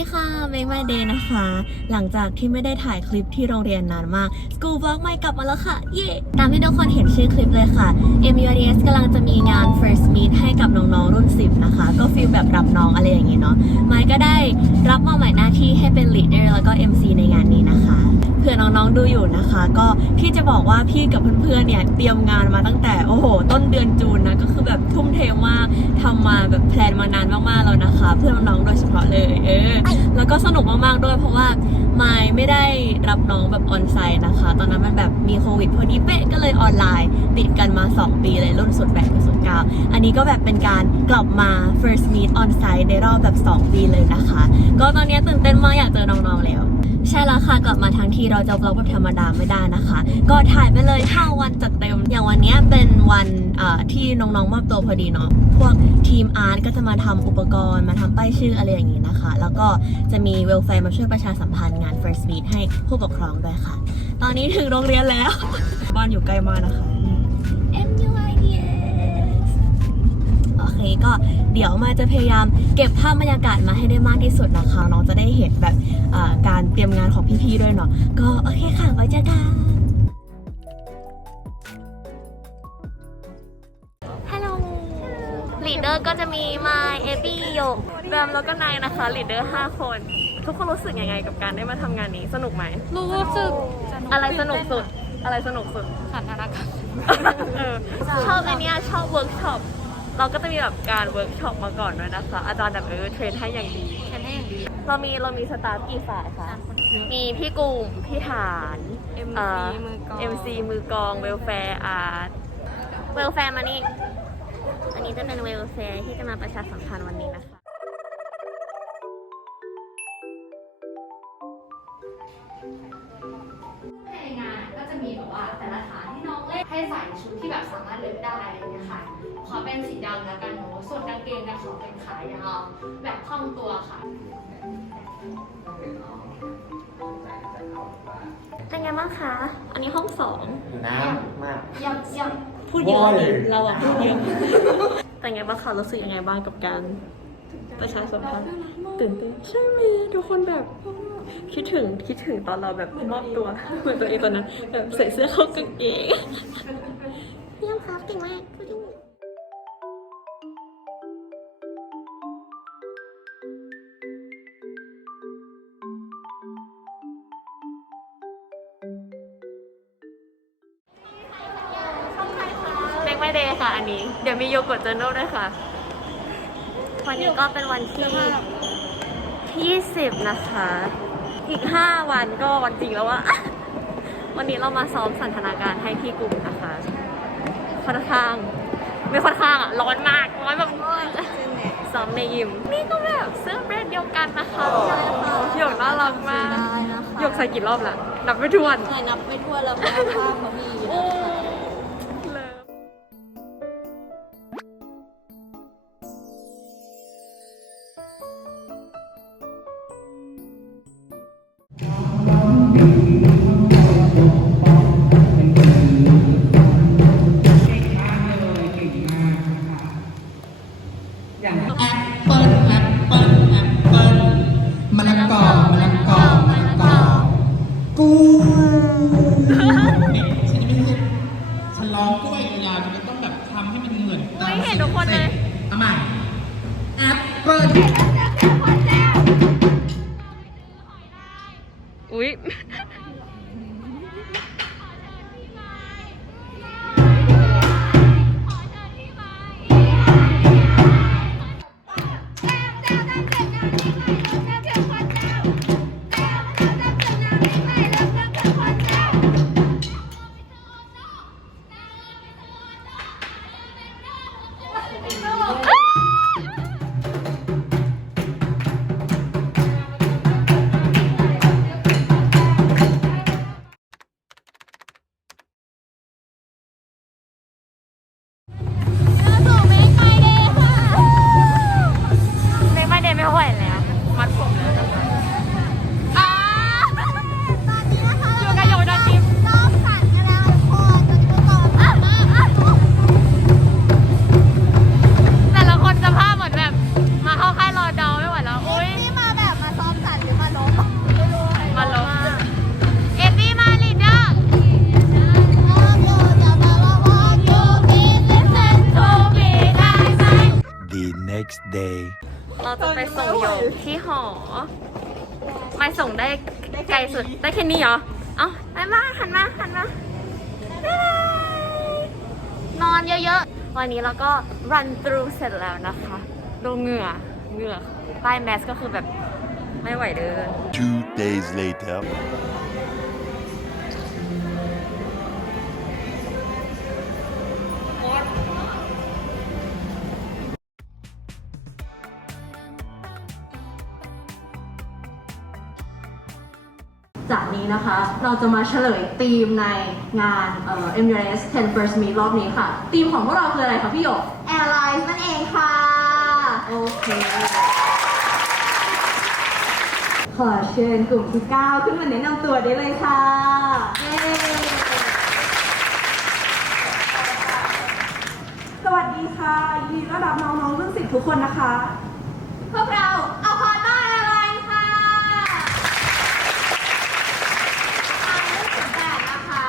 วัสดีค่ะ Make My Day นะคะ หลังจากที่ไม่ได้ถ่ายคลิปที่โรงเรียนนานมาก School Vlog ใหม่กลับมาแล้วค่ะ เย่ตามที่ทุกคนเห็นชื่อคลิปเลยค่ะ MURDS กำลังจะมีงาน First Meet ให้กับน้องๆ รุ่น 10 นะคะ ก็ฟีลแบบรับน้องอะไรอย่างงี้เนาะไมค์ก็ได้รับมอบหมายหน้าที่ให้เป็น Leader แล้วก็ MC ในงานนี้นะคะ เผื่อน้องๆดูอยู่นะคะ ก็พี่จะบอกว่าพี่กับเพื่อนๆเนี่ยเตรียมงานมาตั้งแต่โอ้โห ต้นเดือนจูนนะก็คือแบบทุ่มเทมากทำมาแบบแพลนมานานมากๆแล้วนะคะ เพื่อนน้องๆโดยเฉพาะเลยเออแล้วก็สนุกมากๆด้วยเพราะว่าไม่ไม่ได้รับน้องแบบออนไซต์นะคะ ตอนนั้นมันแบบมีโควิดพอดีเป๊ะก็เลยออนไลน์ ติดกันมา 2 ปีเลยรุ่นสุดแปดกับสุดเก้าอันนี้ก็แบบเป็นการกลับมา first meet on site ในรอบแบบ 2 ปีเลยนะคะ ก็ตอนนี้ตื่นเต้นมากอยากเจอน้องๆแล้ว ใช่แล้วค่ะกลับมาทั้งทีเราจะบล็อกแบบธรรมดาไม่ได้นะคะ ก็ถ่ายไปเลย 5 วันจัดเต็ม อย่างวันนี้เป็นวันที่น้องๆมอบตัวพอดีเนาะพวกทีมอาร์ตก็จะมาทำอุปกรณ์มาทำป้ายชื่ออะไรอย่างนี้นะคะ แล้วก็จะมีเวลแฟร์มาช่วยประชาสัมพันธ์งาน First Meet ให้ผู้ปกครองด้วยค่ะ ตอนนี้ถึงโรงเรียนแล้ว บ้านอยู่ใกล้มากนะคะ โอเคก็เดี๋ยวมาจะพยายามเก็บภาพบรรยากาศมาให้ได้มากที่สุดนะคะน้องจะได้เห็นแบบอ่าการเตรียมงานของพี่ๆด้วยเนาะก็โอเคค่ะไว้เจอกันฮัลโหลลีดเดอร์ก็จะมีมายเอบี้โยกแบมแล้วก็นายนะคะลีดเดอร์5คน ทุกคนรู้สึกยังไงกับการได้มาทำงานนี้สนุกไหมรู้สึกอะไรสนุกสุดอะไรสนุกสุดสันทนาการเออชอบอันเนี้ยชอบเวิร์กช็อป เราก็จะมีแบบการเวิร์กช็อปมาก่อนด้วยนะคะ อาจารย์แบบเออเทรนให้อย่างดีแค่ได้อย่างดี เรามีเรามีสตาฟกี่ฝ่ายคะ สามคนเยอะ มีพี่กุ่ม พี่ฐาน MC เอ่อมือกลอง MC มือกลอง เวลแฟร์อาร์ต เวลแฟร์มานี่ อันนี้จะเป็นเวลแฟร์ที่จะมาประชาสัมพันธ์วันนี้นะคะในงานก็จะมีแบบว่าแต่ละฐาน ที่น้องเล่นให้ใส่ชุดที่แบบสามารถเลือกได้อะไรอย่างเงี้ยค่ะขอเป็นสีดำแล้วกันเนาะส่วนกางเกงกันขอเป็นขายาวแบบคล่องตัวค่ะเป็นไงบ้างคะ อันนี้ห้องสองอยู่น้ำมากยับยับพูดเยอะโอ้ยเลยเราอะพูดเยอะแต่ไงบ้างคะรู้สึกยังไงบ้างกับการประชาสัมพันธ์ตื่นเต้นใช่ไหมทุกคนแบบ คิดถึงคิดถึงตอนเราแบบมอบตัวเหมือนตัวเองตอนนั้นแบบใส่เสื้อเข้ากางเกงเยี่ยมครับเก่งมากพูดจริงเล็กไม่เดย์ค่ะอันนี้เดี๋ยวมีโยเกิร์ตเจอร์นลด้วยค่ะ วันนี้ก็เป็นวันที่ที่20 นะคะ อีก 5 วันก็วันจริงแล้วว่า วันนี้เรามาซ้อมสันทนาการให้ที่กลุ่มนะคะค่อนข้าง ไม่ค่อนข้างอะ ร้อนมากร้อนแบบซ้อมในยิม นี่ก็แบบเสื้อแบรนด์เดียวกันนะคะหยกน่ารักมากหยกใส่กี่รอบแล้วนับไม่ถ้วนใช่นับไม่ทั่วแล้วเพราะว่า อุ๊ย นี้เหรอ เอาไปมาหันมาหันมาบ๊ายบายนอนเยอะๆ วันนี้เราก็ run through เสร็จแล้วนะคะ ดูเหงื่อ เหงื่อใต้แมสก็คือแบบไม่ไหวเดิน Two days later. นี้นะคะ เราจะมาเฉลยธีมในงานเอ่อ MUS 10 First Meet รอบนี้ค่ะธีมของพวกเราคืออะไรคะพี่หยก Airlines นั่นเองค่ะ โอเค ขอเชิญกลุ่มที่ 9 ขึ้นมาแนะนำตัวได้เลยค่ะเย้สวัสดีค่ะยินดีต้อนรับน้องๆรุ่นสิบทุกคนนะคะ พวกเราเอาพอต้าแอร์ไลน์ค่ะทางเลขสิบแปดนะคะ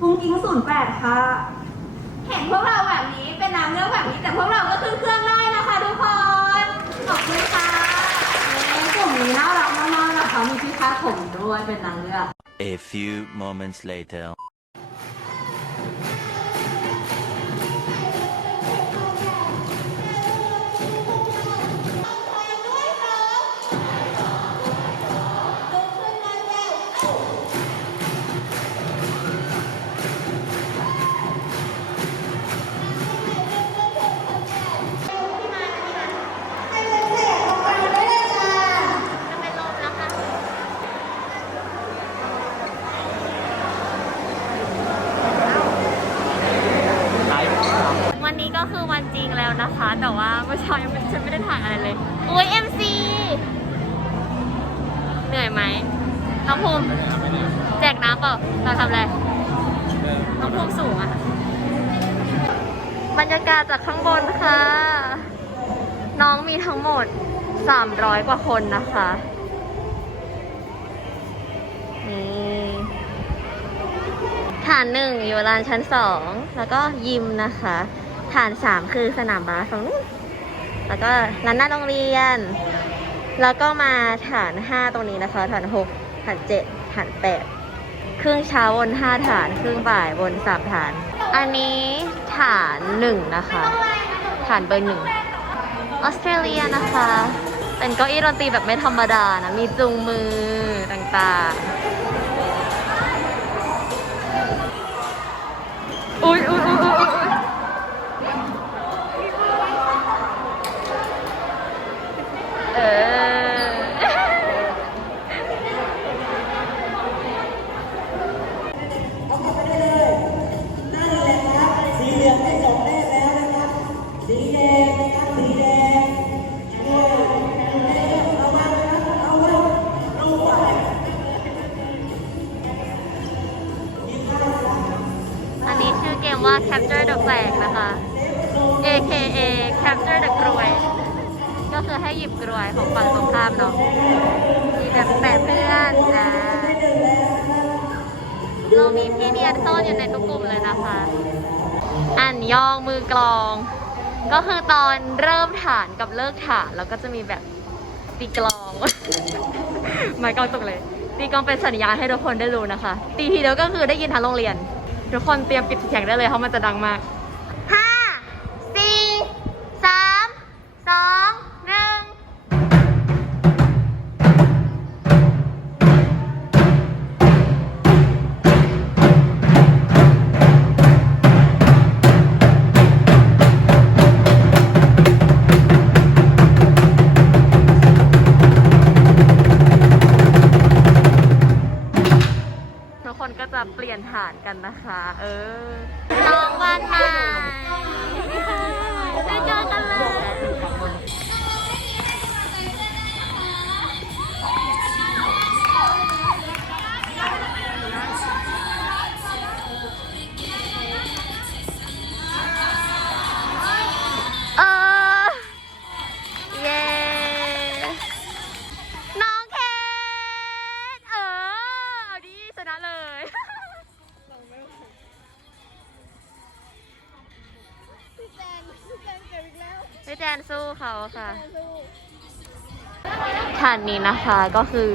กุ้งกิ้งศูนย์แปดค่ะ เห็นพวกเราแบบนี้เป็นน้ำเรื่องแบบนี้แต่พวกเราก็ขึ้นเครื่องได้นะคะทุกคนขอบคุณค่ะกลุ่มนี้น่ารักมากๆนะคะมีพี่คาดผมด้วยเป็นนางเลือก A few moments later. เราทำอะไรน้องภูมิสูงอะบรรยากาศจากข้างบนค่ะ น้องมีทั้งหมด 300 กว่าคนนะคะ นี่ ฐานหนึ่งอยู่ลานชั้นสองแล้วก็ยิมนะคะ ฐานสามคือสนามบาสฝั่งนู้นแล้วก็ร้านหน้าโรงเรียน แล้วก็มาฐานห้าตรงนี้นะคะ ฐานหกฐานเจ็ดฐานแปด ครึ่งเช้าบนห้าฐาน ครึ่งบ่ายบนสามฐาน อันนี้ฐานหนึ่งนะคะ ฐานเบอร์หนึ่งออสเตรเลียนะคะ เป็นเก้าอี้ดนตรีแบบไม่ธรรมดานะ มีจุงมือต่างๆ อุ้ยอุ้ย Capture the Flag นะคะ AKA Capture the กรวย ก็คือให้หยิบกรวยของฝั่งตรงข้ามเนาะมีแบบแปะเพื่อนอ่าเรามีพี่เนียนซ่อนอยู่ในทุกกลุ่มเลยนะคะ อันยองมือกลอง ก็คือตอนเริ่มฐานกับเลิกฐานแล้วก็จะมีแบบตีกลอง ไม่กลองตกเลยตีกลองเป็นสัญญาณให้ทุกคนได้รู้นะคะ ตีทีเดียวก็คือได้ยินทั้งโรงเรียน ทุกคนเตรียมปิดเสียงได้เลยเพราะมันจะดังมาก เขาค่ะฐานนี้นะคะก็คือ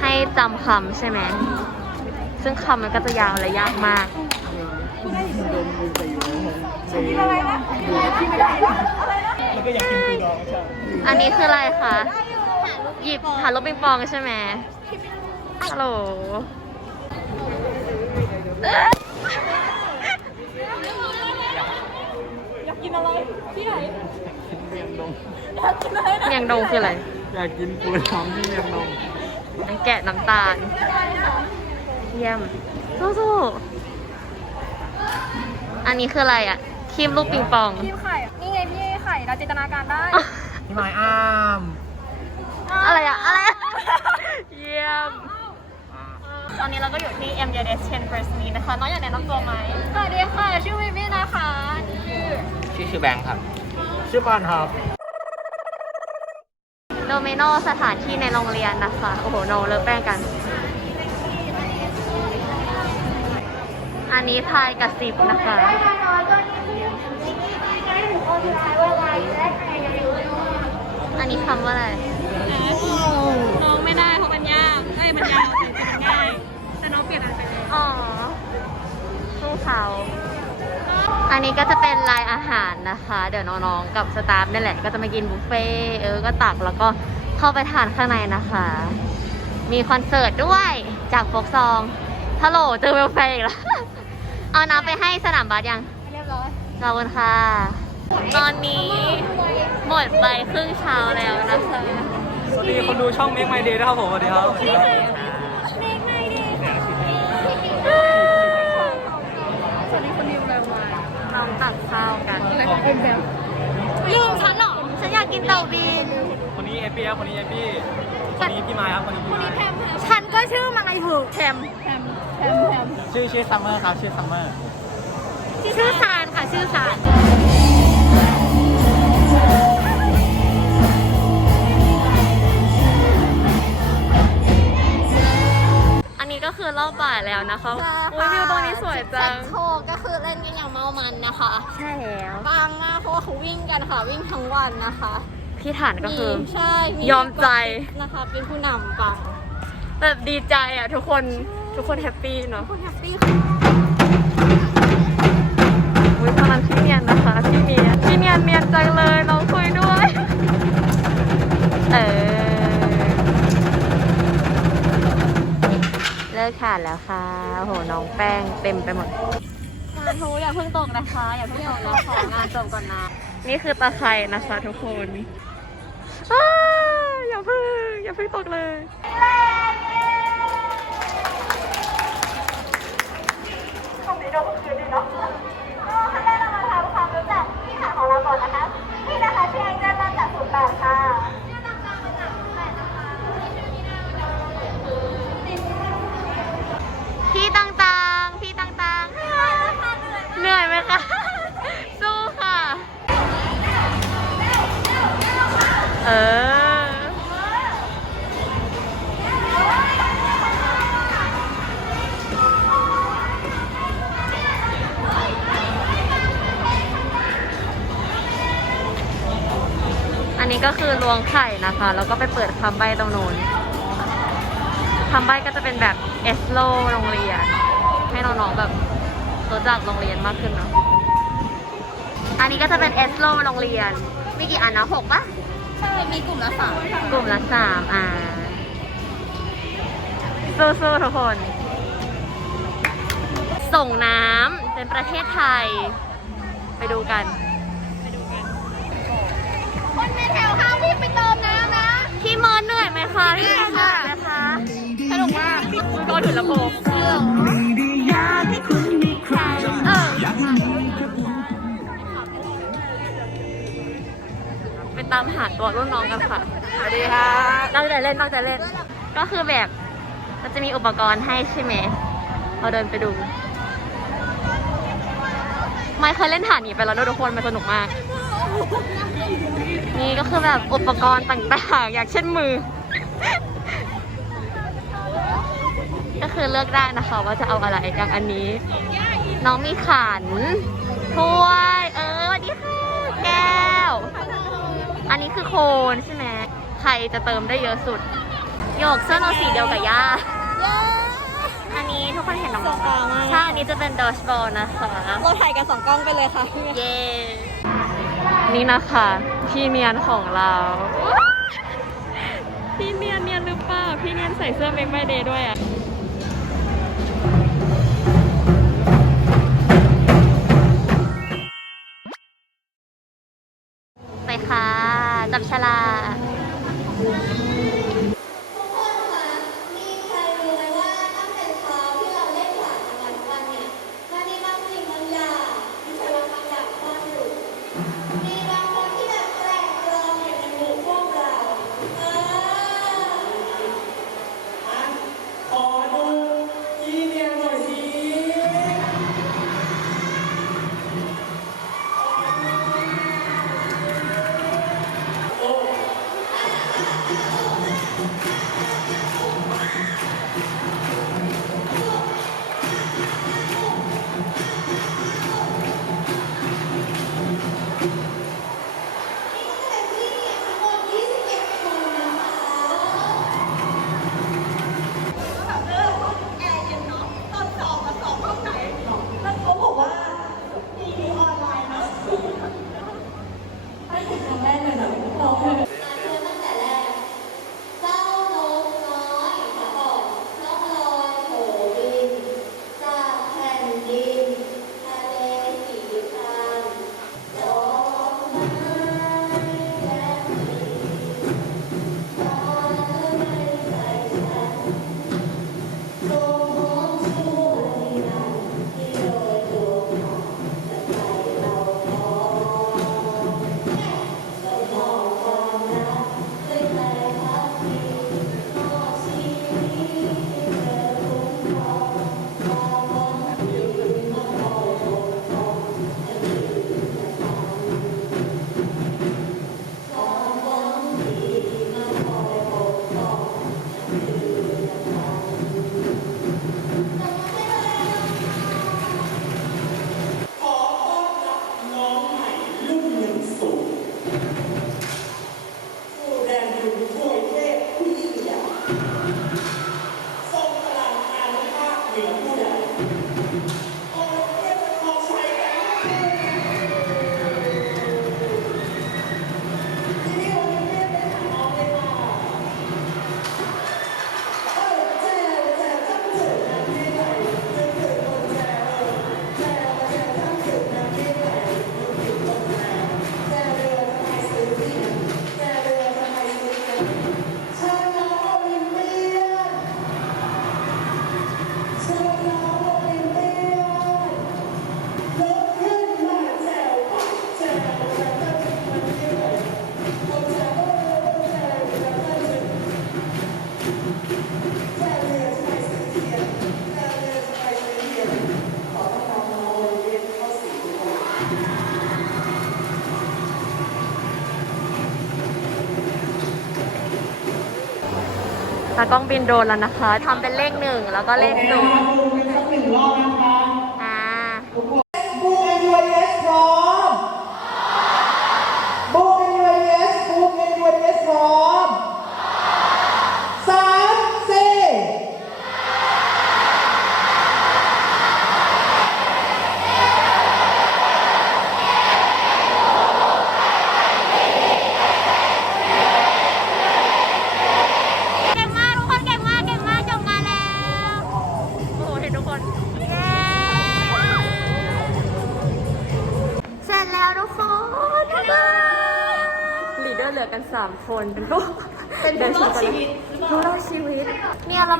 ให้จำคำใช่ไหม ซึ่งคำมันก็จะยาวและยากมากอันนี้คืออะไรคะ หยิบหาลูกปิงปองใช่ไหมฮัลโหล อยากกินอะไร ที่ไหน เมียงดงคืออะไร อยากกินปูน้ำที่เมียงนมน้ำแกะน้ำตาล เยี่ยมสู้ๆอันนี้คืออะไรอะครีมลูกปิงปอง พี่ไข่ นี่ไงพี่ไข่เราจินตนาการได้พี่ไม้อ้ามอะไรอะอะไรอะเยี่ยม ตอนนี้เราก็อยู่ที่ m d s 10 First Meet นะคะ น้องอยากแนะนำตัวไหมสวัสดีค่ะ ชื่อวิวินะคะ ชื่อชื่อชื่อแบงค์ครับ ชื่อปานครับ โดมิโนสถานที่ในโรงเรียนนะคะ โอ้โห โนเลิกแป้งกัน อันนี้พายกระซิบนะคะ อันนี้คำว่าอะไร น้องไม่ได้เพราะมันยาก เอ้ย มันยาวแต่มันง่าย แต่น้องเปลี่ยนอันไปเลยอ๋อสู้เขา อันนี้ก็จะเป็นลายอาหารนะคะ เดี๋ยวน้องๆกับสตาฟนี่แหละ ก็จะมากินบุฟเฟ่ต์เออ ก็ตักแล้วก็เข้าไปทานข้างในนะคะ มีคอนเสิร์ตด้วยจากโฟกซองฮัลโหลเจอเวลแฟร์อีกแล้ว เอาน้ำไปให้สนามบาสยัง เรียบร้อยขอบคุณค่ะ ตอนนี้หมดไปครึ่งเช้าแล้วนะคะ สวัสดีคนดูช่อง Make My Day นะครับผมสวัสดีครับ น้ องตักข้าวกันแล้วก็เป็นแบบลืมฉันเหรอฉันอยากกินเต่าบิน คนนี้เอปี้ครับคนนี้เอปี้คนนี้พี่ไม้ครับคนนี้พี่ไม้ฉันก็ชื่อมังไอถูกแชมแฮมแฮมแฮมชื่อชื่อซัมเมอร์ครับชื่อซัมเมอร์ชื่อซานค่ะชื่อซาน ก็คือรอบบ่ายแล้วนะคะอุ้ยวิวตรงนี้สวยจังโชว์ก็คือเล่นกันอย่างเมามันนะคะใช่แล้ว ปังมากเพราะว่าเขาวิ่งกันค่ะวิ่งทั้งวันนะคะพี่ฐานก็คือ มีใช่มียอมใจ นะคะ เป็นผู้นำปังแบบดีใจอะทุกคนทุกคนแฮปปี้เนาะคนแฮปปี้ค่ะอุ้ยพลังพี่เนียนนะคะพี่เนียนพี่เนียนเนียนจังเลยน้องคุยด้วย เออ เลิกถ่านแล้วค่ะโอ้โหน้องแป้งเต็มไปหมดงานทูอย่าเพิ่งตกนะคะ อย่าเพิ่งตกนะของานจบก่อนนะ นี่คือตาไคร่นะคะทุกคนอ้าอย่าเพิ่งอย่าเพิ่งตกเลยขั้นแรกเรามาทำความรู้จักพี่ฐานของเราก่อนนะคะ นี่นะคะชื่อแองเจิลมาจากศูนย์แปดค่ะ อันนี้ก็คือลวงไข่นะคะ แล้วก็ไปเปิดคำใบตรงนู้นคำใบ้ก็จะเป็นแบบเอสโลโรงเรียน ให้น้องๆแบบรู้จักโรงเรียนมากขึ้นเนาะ อันนี้ก็จะเป็นเอสโลโรงเรียน มีกี่อันนะหกปะใช่ มีกลุ่มละสามกลุ่มละสามอ่าสู้ๆทุกคน ส่งน้ำเป็นประเทศไทย ไปดูกัน นเหนื่อยไหมคะพี่เมิร์นเหนื่อยไหมคะสนุกมากก็ถือลำโพงเออไปตามหาตัวรุ่นน้องกันค่ะสวัสดีครับตั้งใจเล่นตั้งใจเล่น ก็คือแบบมันจะมีอุปกรณ์ให้ใช่ไหมเราเดินไปดู ไม่เคยเล่นฐานนี้ไปแล้วด้วยทุกคนมันสนุกมาก นี่ก็คือแบบอุปกรณ์ต่างๆ อย่างเช่นมือ ก็คือเลือกได้นะคะว่าจะเอาอะไรอย่างอันนี้ น้องมีขันถ้วย เออสวัสดีค่ะแก้อันนี้คือโคนใช่ไหมใครจะเติมได้เยอะสุดโยกเสื้อเราสีเดียวกับย่าอันนี้ทุกคนเห็นน้องใช่อันนี้จะเป็นดอชบอลนะคะ เราถ่ายกันสองกล้องไปเลยค่ะ เย้ นี่นะคะ พี่เนียนของเรา ใส่เสื้อเมกไมเดย์ด้วยอะ フフフ。 ตากล้องบินโดรนแล้วนะคะทำเป็นเลขหนึ่งแล้วก็เลขศูนย์ หนึ่งรอบนะคะ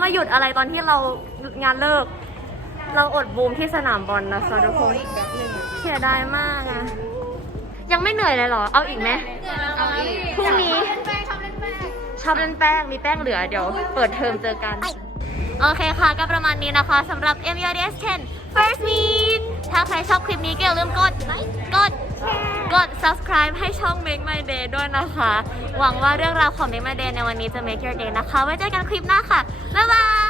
มาหยุดอะไรตอนที่เรางานเลิก เราอดบูมที่สนามบอลนะคะทุกคนเสียดายมากอะยังไม่เหนื่อยเลยเหรอ เอาอีกไหมพรุ่งนี้ชอบเล่นแป้งมีแป้งเหลือเดี๋ยวเปิดเทอมเจอกัน โอเคค่ะก็ประมาณนี้นะคะสำหรับ m u r s 10 First Meet ถ้าใครชอบคลิปนี้ก็อย่าลืมกดไลค์กดกด subscribe ให้ช่อง Make My Day ด้วยนะคะ หวังว่าเรื่องราวของ Make My Day ในวันนี้จะ make your day นะคะ ไว้เจอกันคลิปหน้าค่ะ บ๊ายบาย